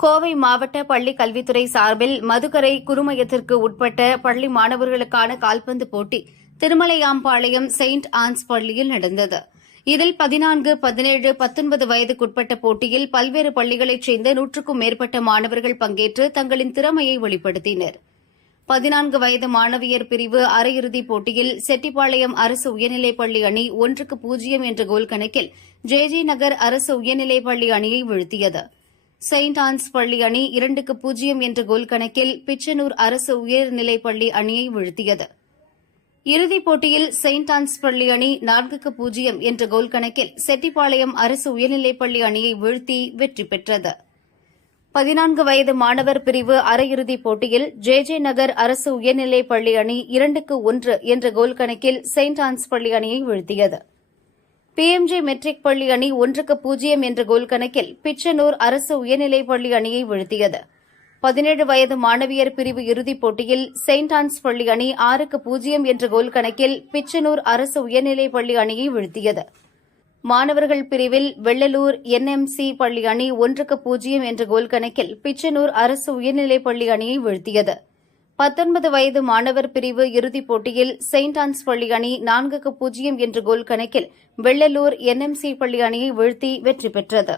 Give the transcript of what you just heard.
கோவை மாவட்ட பள்ளி கல்வித்துறை சார்பில் மதுக்கரை குறுமையத்திற்கு உட்பட்ட பள்ளி மாணவர்களுக்கான கால்பந்து போட்டி திருமலையாம்பாளையம் செயின்ட் ஆன்ஸ் பள்ளியில் நடந்தது. இதில் பதினான்கு பதினேழு பத்தொன்பது வயதுக்குட்பட்ட போட்டியில் பல்வேறு பள்ளிகளைச் சேர்ந்த நூற்றுக்கும் மேற்பட்ட மாணவர்கள் பங்கேற்று தங்களின் திறமையை வெளிப்படுத்தினர். பதினான்கு வயது மாணவியர் பிரிவு அரையிறுதிப் போட்டியில் செட்டிப்பாளையம் அரசு உயர்நிலைப் பள்ளி அணி ஒன்றுக்கு பூஜ்ஜியம் என்ற கோல் கணக்கில் ஜே ஜே நகர் அரசு உயர்நிலைப் பள்ளி அணியை வீழ்த்தியது. செயின்ட் ஆன்ஸ் பள்ளி அணி இரண்டுக்கு பூஜ்ஜியம் என்ற கோல் கணக்கில் பிச்சனூர் அரசு உயர்நிலைப் பள்ளி அணியை வீழ்த்தியது. இறுதிப் போட்டியில் செயின்ட் ஆன்ஸ் பள்ளி அணி நான்குக்கு பூஜ்ஜியம் என்ற கோல் கணக்கில் செட்டிப்பாளையம் அரசு உயர்நிலைப் பள்ளி அணியை வீழ்த்தி வெற்றி பெற்றது. பதினான்கு வயது மாணவர் பிரிவு அரையிறுதிப் போட்டியில் ஜே ஜே நகர் அரசு உயர்நிலைப் பள்ளி அணி இரண்டுக்கு ஒன்று என்ற கோல் கணக்கில் செயின்ட் ஆன்ஸ் பள்ளி அணியை வீழ்த்தியது. பிஎம்ஜி மெட்ரிக் பள்ளி அணி ஒன்றுக்கு பூஜ்ஜியம் என்ற கோல் கணக்கில் பிச்சனூர் அரசு உயர்நிலைப் பள்ளி அணியை வீழ்த்தியது. பதினேழு வயது மாணவியர் பிரிவு இறுதிப் போட்டியில் செயின்ட் ஆன்ஸ் பள்ளி அணி ஆறுக்கு பூஜ்ஜியம் என்ற கோல் கணக்கில் பிச்சனூர் அரசு உயர்நிலைப் பள்ளி அணியை வீழ்த்தியது. மாணவர்கள் பிரிவில் வெள்ளலூர் என்எம்சி பள்ளி அணி ஒன்றுக்கு பூஜ்ஜியம் என்ற கோல் கணக்கில் பிச்சனூர் அரசு உயர்நிலைப் பள்ளி அணியை வீழ்த்தியது. பத்தொன்பது வயது மாணவர் பிரிவு இறுதிப் போட்டியில் செயின்ட் ஆன்ஸ் பள்ளி அணி நான்குக்கு பூஜ்ஜியம் என்ற கோல் கணக்கில் வெள்ளலூர் என்எம்சி பள்ளி அணியை வீழ்த்தி வெற்றி பெற்றது.